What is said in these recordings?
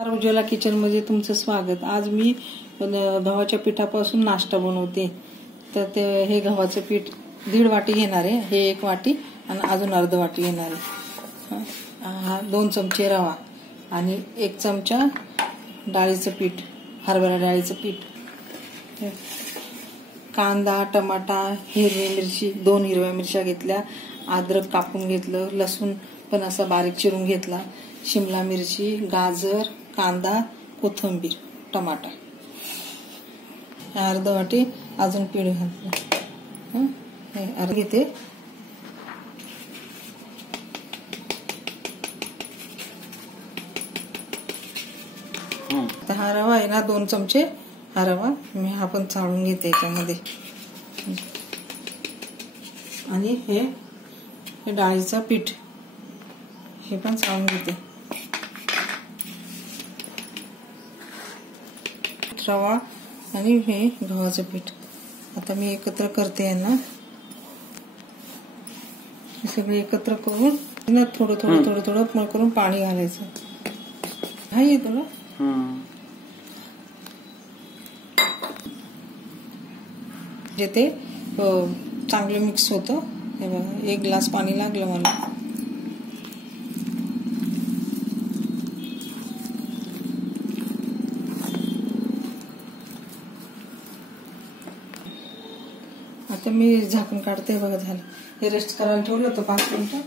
Ujjwala kitchen मध्ये तुमचं स्वागत। आज मी गव्हाच्या पिठापासून नाश्ता बनवते। तर हे गव्हाचं पीठ 1.5 वाटी घेणार आहे, हे 1 वाटी आणि अजून अर्ध वाटी घेणार आहे। 2 चमचे रवा आणि 1 चमचा डाळीचं पीठ, हरभरा डाळीचं पीठ, कांदा, टमाटा, हिरवी मिरची, 2 हिरव्या मिरच्या घेतल्या, अद्रक कापून घेतलं, लसूण पण असा बारीक चिरून घेतला, शिमला मिरची, गाजर, कांदा, कोथिंबीर, टमाटा, अर्ध वाटी अजून पीठ घातलं। हे अर्ध घेते। हा रवा आहे ना, 2 चमचे हा रवा मी आपण चाळून घेते याच्यामध्ये। आणि हे डाळीचं पीठ हे पण चाळून घेते। रवा आणि हे गव्हाचं पीठ आता मी एकत्र करते ना, हे सगळे एकत्र करून ना थोडं थोडं थोडं थोडं मग करून पाणी घालायचं। हा येतो ना, जे ते चांगलं मिक्स होतं। हे बघा, 1 ग्लास पाणी लागलं मला। आता मी झाकून काढते। बघा झालं, हे रेस्ट करायला ठेवलं होतं 5 मिनिटं।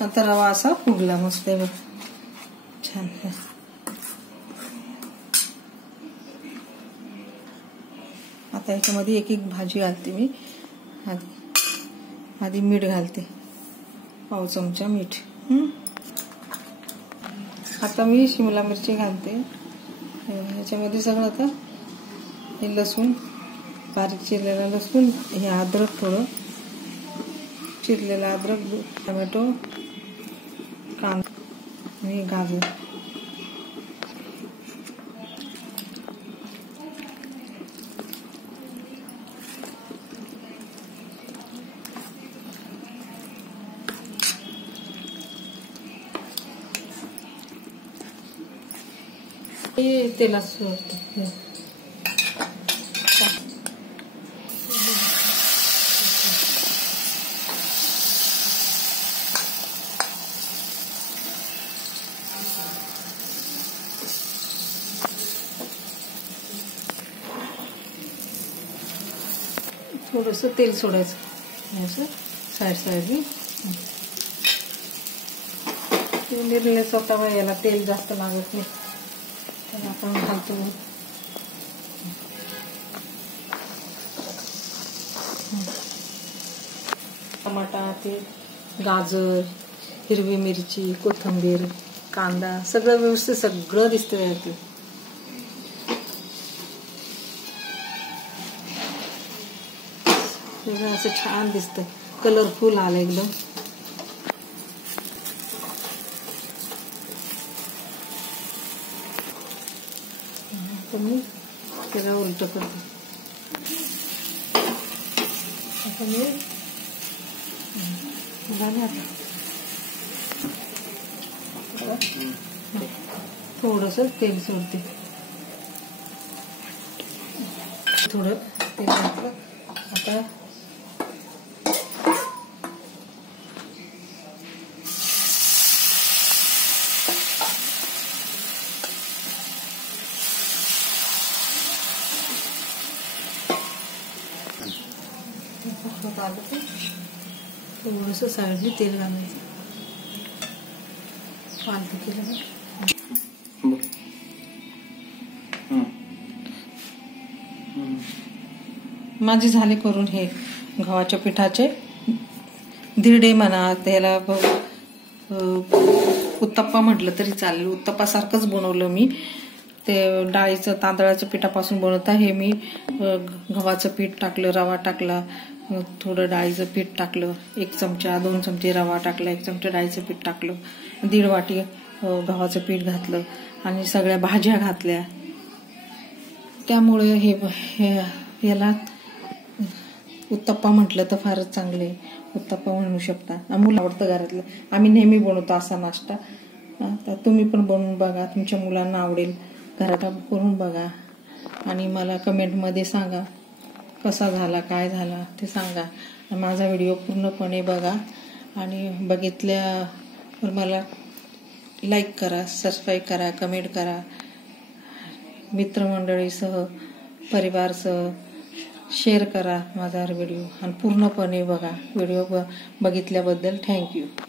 नंतर रवा असा फुगला मस्त आहे बघ, छान। आता याच्यामध्ये एक एक भाजी घालते मी। आधी मीठ घालते, पाव चमचा मीठ। आता मी शिमला मिरची घालते याच्यामध्ये सगळं। आता हे लसूण, बारीक चिरलेला लसूण, हे अद्रक, थोडं चिरलेला अद्रक, टोमॅटो, कांदा आणि गाजर। हे तेलात सोडते। थोडंसं तेल सोडायचं असं साईडने। निरलेचा तवा, याला तेल जास्त लागत नाही, तर आपण घालतो। टमाटा, ते गाजर, हिरवी मिरची, कोथिंबीर, कांदा सगळं व्यवस्थित सगळं दिसतं यातलं। असं छान दिसतंय, कलरफुल आलं एकदम। मी त्याला उलट करते। आता मी थोडस तेल सोडते, थोडं तेल घातलं। आता थोडंसं साईडने तेल घालायचं, फालतू केलं। माझे झाले करून हे गव्हाच्या पिठाचे धिरडे म्हणा, त्याला उत्तप्पा म्हटलं तरी चालेल। उत्तप्पा सारखंच बनवलं मी। ते डाळीचं, तांदळाच्या पिठापासून बनवता। हे मी गव्हाचं पीठ टाकलं, रवा टाकला, थोडं डाळीचं पीठ टाकलं, 1 चमचा, 2 चमचे रवा टाकला, 1 चमचा डाळीचं पीठ टाकलं, 1.5 वाटी गव्हाचं पीठ घातलं आणि सगळ्या भाज्या घातल्या। त्यामुळे याला उत्तप्पा म्हटलं तर फारच चांगले, उत्तप्पा म्हणू शकता। मुलं आवडतं घरातलं, आम्ही नेहमी बनवतो असा नाश्ता। तर तुम्ही पण बनवून बघा, तुमच्या मुलांना आवडेल. घरात करून बघा आणि मला कमेंटमध्ये सांगा कसा झाला, काय झाला ते सांगा. माझा व्हिडिओ पूर्णपणे बघा आणि बघितल्यावर मला लाईक करा, सबस्क्राईब करा, कमेंट करा. मित्रमंडळीसह, परिवारसह शेअर करा माझा व्हिडिओ आणि पूर्णपणे बघा. व्हिडिओ बघितल्याबद्दल थँक्यू.